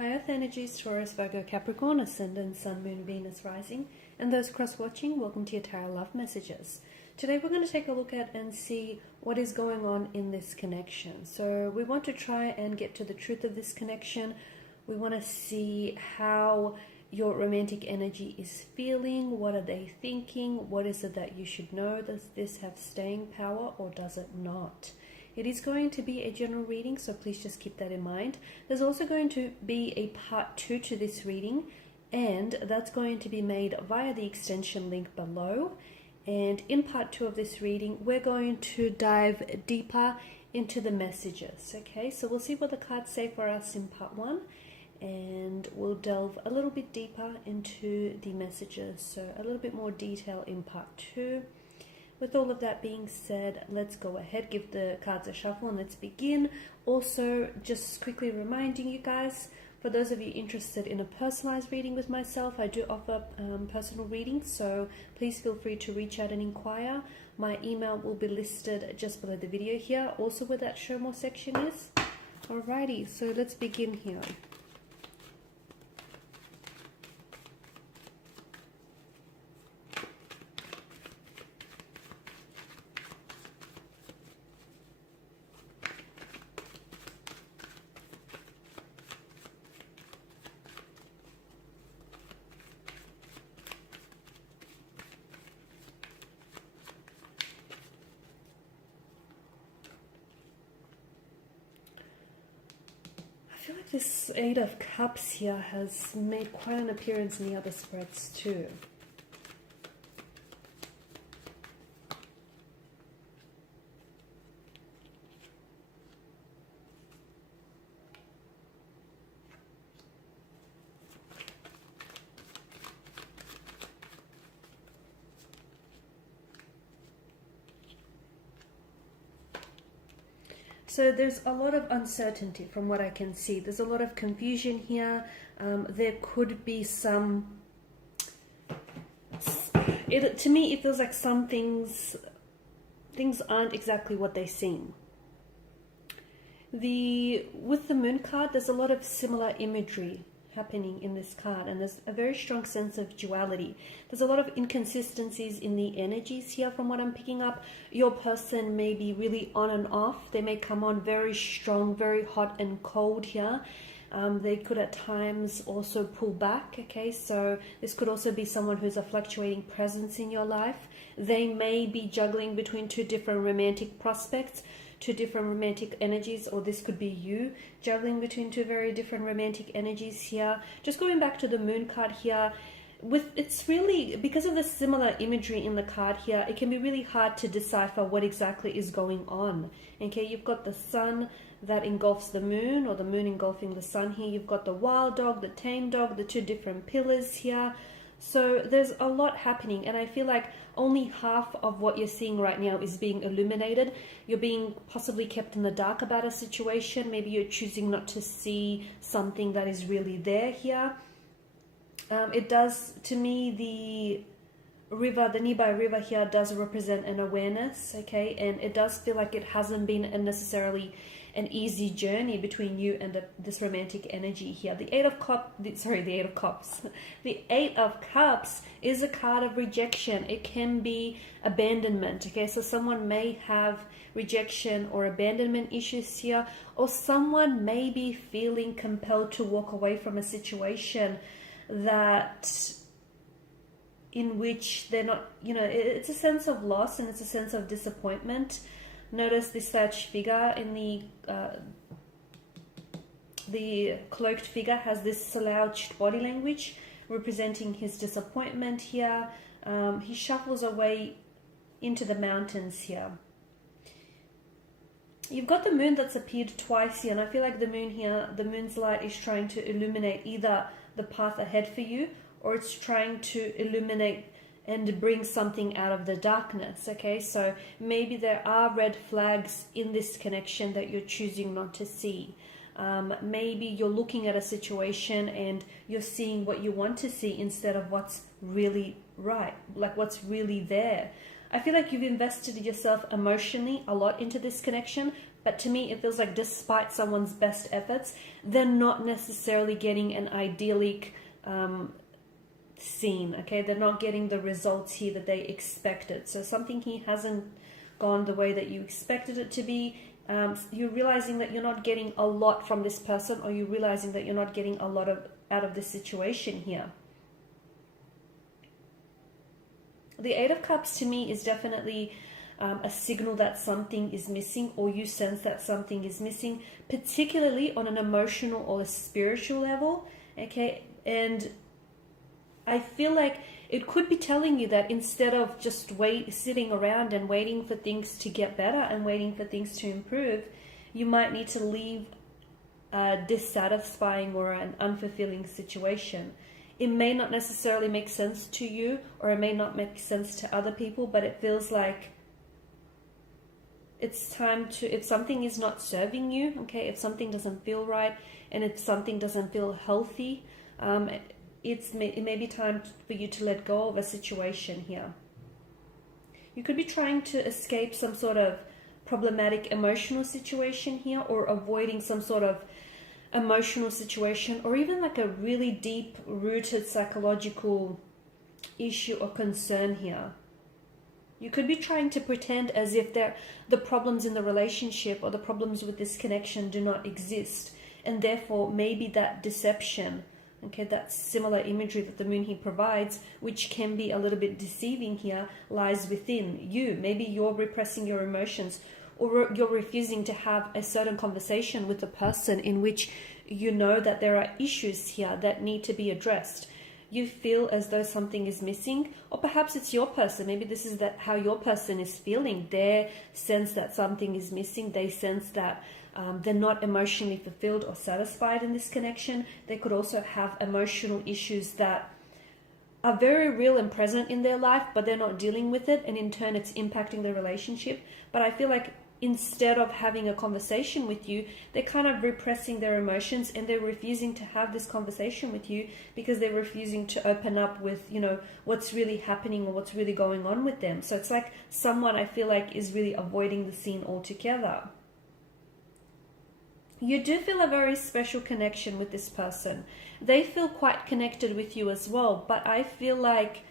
High Earth energies, Taurus, Virgo, Capricorn, Ascendant, Sun, Moon, Venus, Rising, and those cross-watching, welcome to your Tarot Love Messages. Today we're going to take a look at and see what is going on in this connection. So we want to try and get to the truth of this connection. We want to see how your romantic energy is feeling. What are they thinking? What is it that you should know? Does this have staying power or does it not? It is going to be a general reading, so please just keep that in mind. There's also going to be a part 2 to this reading, and that's going to be made via the extension link below. And in part 2 of this reading, we're going to dive deeper into the messages. Okay, so we'll see what the cards say for us in part 1, and we'll delve a little bit deeper into the messages, so a little bit more detail in part 2. With all of that being said, let's go ahead, give the cards a shuffle, and let's begin. Also, just quickly reminding you guys, for those of you interested in a personalized reading with myself, I do offer personal readings, so please feel free to reach out and inquire. My email will be listed just below the video here, also where that show more section is. Alrighty, so let's begin here. I feel like this Eight of Cups here has made quite an appearance in the other spreads too. So there's a lot of uncertainty from what I can see. There's a lot of confusion here. There could be some... to me, it feels like some things aren't exactly what they seem. With the Moon card, there's a lot of similar imagery happening in this card, and there's a very strong sense of duality. There's a lot of inconsistencies in the energies here from what I'm picking up. Your person may be really on and off. They may come on very strong, very hot and cold here. They could at times also pull back, okay? So this could also be someone who's a fluctuating presence in your life. They may be juggling between two different romantic prospects, two different romantic energies, or this could be you juggling between two very different romantic energies here. Just going back to the Moon card here, it's really, because of the similar imagery in the card here, it can be really hard to decipher what exactly is going on. Okay, you've got the Sun that engulfs the Moon, or the Moon engulfing the Sun here. You've got the wild dog, the tame dog, the two different pillars here. So there's a lot happening, and I feel like only half of what you're seeing right now is being illuminated. You're being possibly kept in the dark about a situation. Maybe you're choosing not to see something that is really there here. It does, to me, the nearby river here does represent an awareness, okay? And it does feel like it hasn't been necessarily an easy journey between you and this romantic energy here. The Eight of Cups. The Eight of Cups is a card of rejection. It can be abandonment, okay? So someone may have rejection or abandonment issues here, or someone may be feeling compelled to walk away from a situation in which they're not, it's a sense of loss and it's a sense of disappointment. Notice this Sag figure in the cloaked figure has this slouched body language representing his disappointment here. He shuffles away into the mountains here. You've got the Moon that's appeared twice here, and I feel like the Moon here, the Moon's light is trying to illuminate either the path ahead for you, or it's trying to illuminate and bring something out of the darkness, okay? So maybe there are red flags in this connection that you're choosing not to see. Maybe you're looking at a situation and you're seeing what you want to see instead of what's really right, like what's really there. I feel like you've invested yourself emotionally a lot into this connection, But to me, it feels like despite someone's best efforts, they're not necessarily getting an idyllic scene, okay? They're not getting the results here that they expected. So something here hasn't gone the way that you expected it to be. You're realizing that you're not getting a lot from this person, or you're realizing that you're not getting a lot out of this situation here. The Eight of Cups to me is definitely a signal that something is missing, or you sense that something is missing, particularly on an emotional or a spiritual level, okay? And I feel like it could be telling you that instead of just sitting around and waiting for things to get better and waiting for things to improve, you might need to leave a dissatisfying or an unfulfilling situation. It may not necessarily make sense to you, or it may not make sense to other people, but it feels like it's time to, if something is not serving you, okay, if something doesn't feel right, and if something doesn't feel healthy, it may be time for you to let go of a situation here. You could be trying to escape some sort of problematic emotional situation here, or avoiding some sort of emotional situation, or even like a really deep rooted psychological issue or concern here. You could be trying to pretend as if the problems in the relationship or the problems with this connection do not exist, and therefore maybe that deception, okay, that similar imagery that the moon here provides, which can be a little bit deceiving here, lies within you. Maybe you're repressing your emotions, or you're refusing to have a certain conversation with the person in which you know that there are issues here that need to be addressed. You feel as though something is missing, or perhaps it's your person. Maybe this is how your person is feeling. They sense that something is missing. They sense that they're not emotionally fulfilled or satisfied in this connection. They could also have emotional issues that are very real and present in their life, but they're not dealing with it, and in turn it's impacting the relationship. But I feel like instead of having a conversation with you, they're kind of repressing their emotions, and they're refusing to have this conversation with you because they're refusing to open up with, what's really happening or what's really going on with them. So it's like someone, I feel like, is really avoiding the scene altogether. You do feel a very special connection with this person. They feel quite connected with you as well, but I feel like,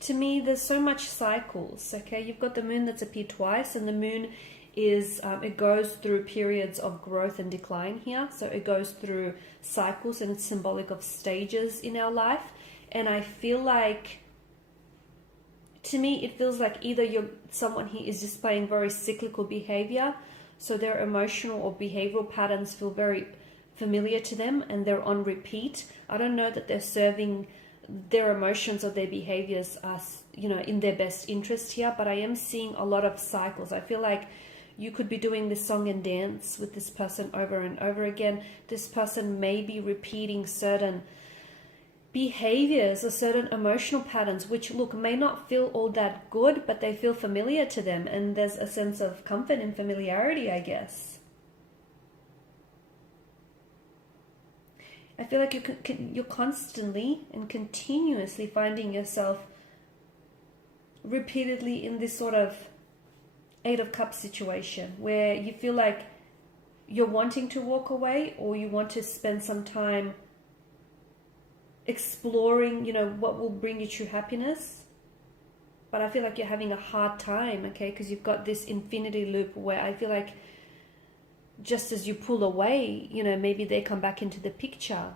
to me, there's so much cycles, okay? You've got the moon that's appeared twice, and the moon is, it goes through periods of growth and decline here. So it goes through cycles, and it's symbolic of stages in our life. And I feel like, to me, it feels like either someone here is displaying very cyclical behavior, so their emotional or behavioral patterns feel very familiar to them, and they're on repeat. I don't know that they're serving their emotions or their behaviors are, in their best interest here, but I am seeing a lot of cycles. I feel like you could be doing this song and dance with this person over and over again. This person may be repeating certain behaviors or certain emotional patterns, which may not feel all that good, but they feel familiar to them, and there's a sense of comfort and familiarity, I guess. I feel like you're constantly and continuously finding yourself repeatedly in this sort of Eight of Cups situation, where you feel like you're wanting to walk away, or you want to spend some time exploring, what will bring you true happiness. But I feel like you're having a hard time, okay? Because you've got this infinity loop where I feel like just as you pull away, maybe they come back into the picture.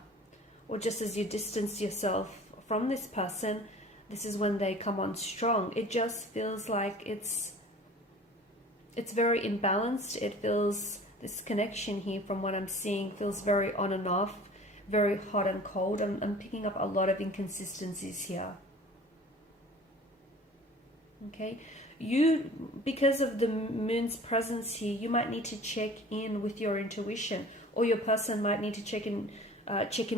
Or just as you distance yourself from this person, this is when they come on strong. It just feels like it's very imbalanced. It feels, this connection here, from what I'm seeing, feels very on and off, very hot and cold. I'm picking up a lot of inconsistencies here. Okay, because of the moon's presence here, you might need to check in with your intuition, or your person might need to check in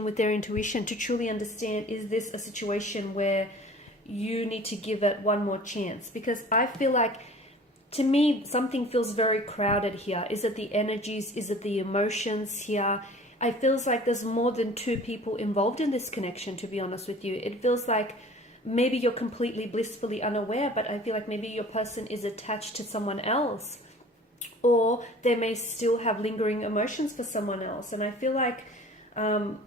with their intuition to truly understand, is this a situation where you need to give it one more chance? Because I feel like, to me, something feels very crowded here. Is it the energies? Is it the emotions here? It feels like there's more than two people involved in this connection, to be honest with you. It feels like maybe you're completely blissfully unaware, but I feel like maybe your person is attached to someone else, or they may still have lingering emotions for someone else. And I feel like the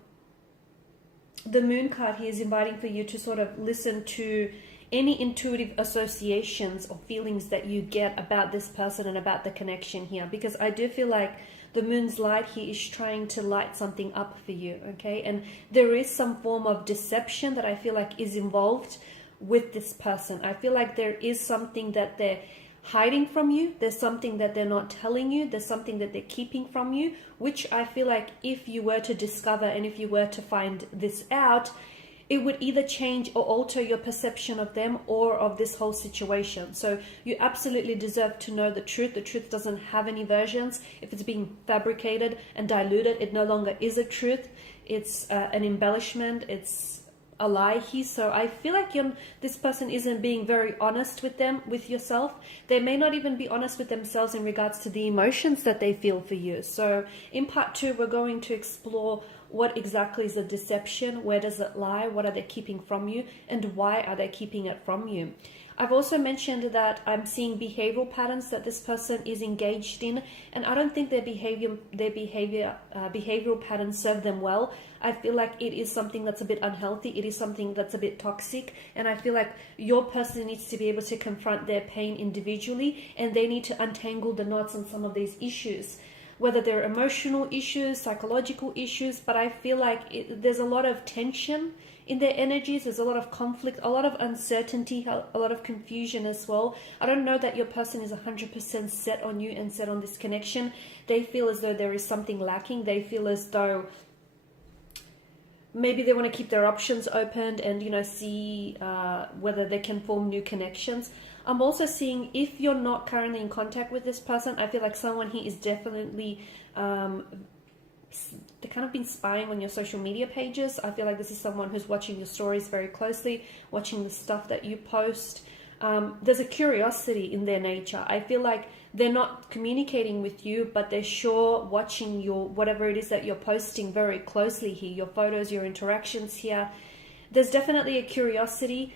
Moon card here is inviting for you to sort of listen to any intuitive associations or feelings that you get about this person and about the connection here, because I do feel like the Moon's light here is trying to light something up for you, okay? And there is some form of deception that I feel like is involved with this person. I feel like there is something that they're hiding from you. There's something that they're not telling you. There's something that they're keeping from you, which I feel like if you were to discover and if you were to find this out, it would either change or alter your perception of them or of this whole situation. So you absolutely deserve to know the truth. The truth doesn't have any versions. If it's being fabricated and diluted, it no longer is a truth. It's an embellishment. It's a lie here. So I feel like this person isn't being very honest with yourself. They may not even be honest with themselves in regards to the emotions that they feel for you. So in part 2, we're going to explore what exactly is a deception, where does it lie, what are they keeping from you, and why are they keeping it from you. I've also mentioned that I'm seeing behavioral patterns that this person is engaged in, and I don't think their behavioral patterns serve them well. I feel like it is something that's a bit unhealthy. It is something that's a bit toxic, and I feel like your person needs to be able to confront their pain individually, and they need to untangle the knots on some of these issues, whether they're emotional issues, psychological issues. But I feel like there's a lot of tension in their energies. There's a lot of conflict, a lot of uncertainty, a lot of confusion as well. I don't know that your person is 100% set on you and set on this connection. They feel as though there is something lacking. They feel as though maybe they want to keep their options open and, see whether they can form new connections. I'm also seeing, if you're not currently in contact with this person, I feel like someone here is definitely they kind of been spying on your social media pages. I feel like this is someone who's watching your stories very closely, watching the stuff that you post. There's a curiosity in their nature. I feel like they're not communicating with you, but they're sure watching whatever it is that you're posting very closely here, your photos, your interactions here. There's definitely a curiosity.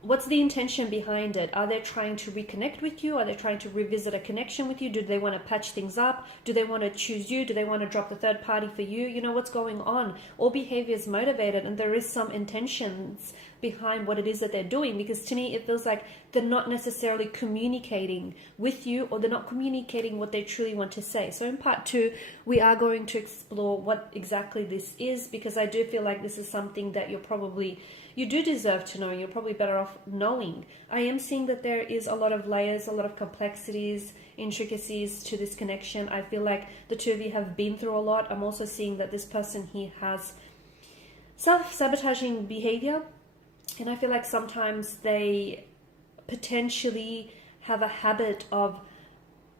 What's the intention behind it? Are they trying to reconnect with you? Are they trying to revisit a connection with you? Do they want to patch things up? Do they want to choose you? Do they want to drop the third party for you? What's going on? All behavior is motivated, and there is some intentions behind what it is that they're doing, because to me it feels like they're not necessarily communicating with you, or they're not communicating what they truly want to say. So in part 2, we are going to explore what exactly this is, because I do feel like this is something that you do deserve to know. You're probably better off knowing. I am seeing that there is a lot of layers, a lot of complexities, intricacies to this connection. I feel like the two of you have been through a lot. I'm also seeing that this person here has self-sabotaging behavior, and I feel like sometimes they potentially have a habit of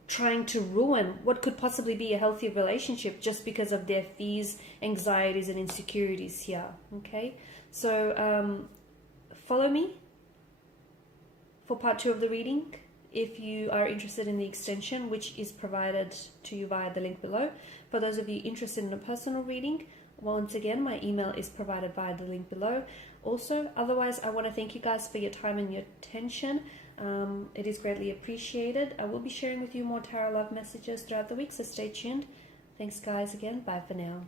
trying to ruin what could possibly be a healthy relationship just because of their fears, anxieties, and insecurities here. Okay, so follow me for part 2 of the reading if you are interested in the extension, which is provided to you via the link below. For those of you interested in a personal reading, once again, my email is provided via the link below. Also, otherwise, I want to thank you guys for your time and your attention. It is greatly appreciated. I will be sharing with you more tarot love messages throughout the week, so stay tuned. Thanks guys again. Bye for now.